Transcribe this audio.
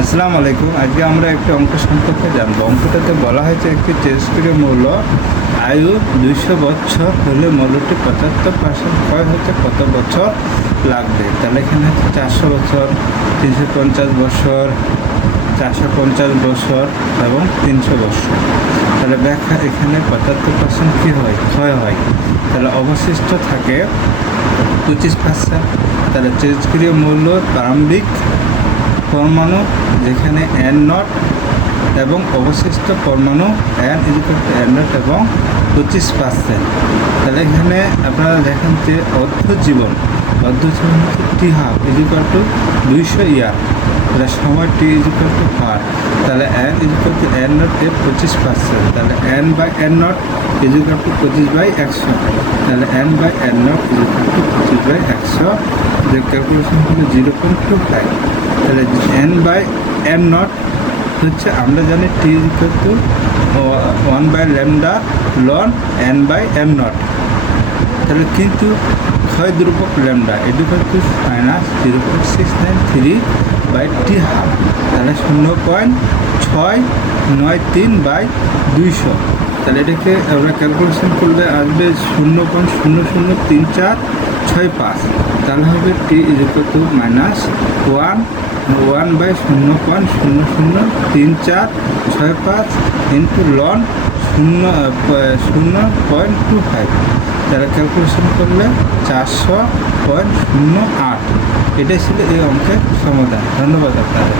আসসালামু আলাইকুম আজকে আমরা একটি অঙ্ক সম্পর্কে জানব। অঙ্কটাতে বলা হয়েছে একটি টেস্ট্রির মূল্য আয়ু দুইশো বছর হলে মূল্যটি পঁচাত্তর পার্সেন্ট ক্ষয় হতে কত বছর লাগবে? তাহলে এখানে হচ্ছে চারশো বছর, তিনশো পঞ্চাশ বছর, চারশো পঞ্চাশ বছর এবং তিনশো বছর। তাহলে ব্যাখ্যা এখানে পঁচাত্তর পার্সেন্ট কী হয়? ক্ষয় হয়। তাহলে অবশিষ্ট থাকে পঁচিশ পার্সেন্ট। তাহলে তেজস্ক্রিয় মূল্য প্রারম্ভিক পরমাণু যেখানে এন নট এবং অবশিষ্ট পরমাণু N equal to N naught এবং পঁচিশ পার্সেন্ট তাহলে এখানে আপনারা দেখেন যে অর্ধ জীবন অর্ধ জীবন হচ্ছে টি হাফ ইজিকাল টু দুইশো ইয়ার। তাহলে সময় টি ইজিকাল টু হার তাহলে N equal to N naught এর পঁচিশ পার্সেন্ট তাহলে N by N naught equal to পঁচিশ বাই একশো। তাহলে N by N naught equal to পঁচিশ বাই একশো। যে ক্যালকুলেশন হলো জিরো পয়েন্ট টু ফাইভ তাহলে এন বাই এম নট হচ্ছে আমরা জানি T to one by lambda ln N by M naught তাহলে কিন্তু ক্ষয় দ্রুপক lambda equal to minus zero point six nine three by T half তাহলে শূন্য পয়েন্ট ছয় নয় তিন বাই দুইশো। তাহলে এটাকে আমরা ক্যালকুলেশন করলে আসবে শূন্য পয়েন্ট শূন্য শূন্য তিন চার ছয় পাঁচ। তাহলে হবে T equal to minus one one by শূন্য পয়েন্ট শূন্য শূন্য তিন চার ছয় পাঁচ ইন্টু লন শূন্য শূন্য পয়েন্ট টু ফাইভ। তারা ক্যালকুলেশন করলে চারশো পয়েন্ট শূন্য আট। এটাই ছিল এই অঙ্কের সমাধান। ধন্যবাদ আপনাদের।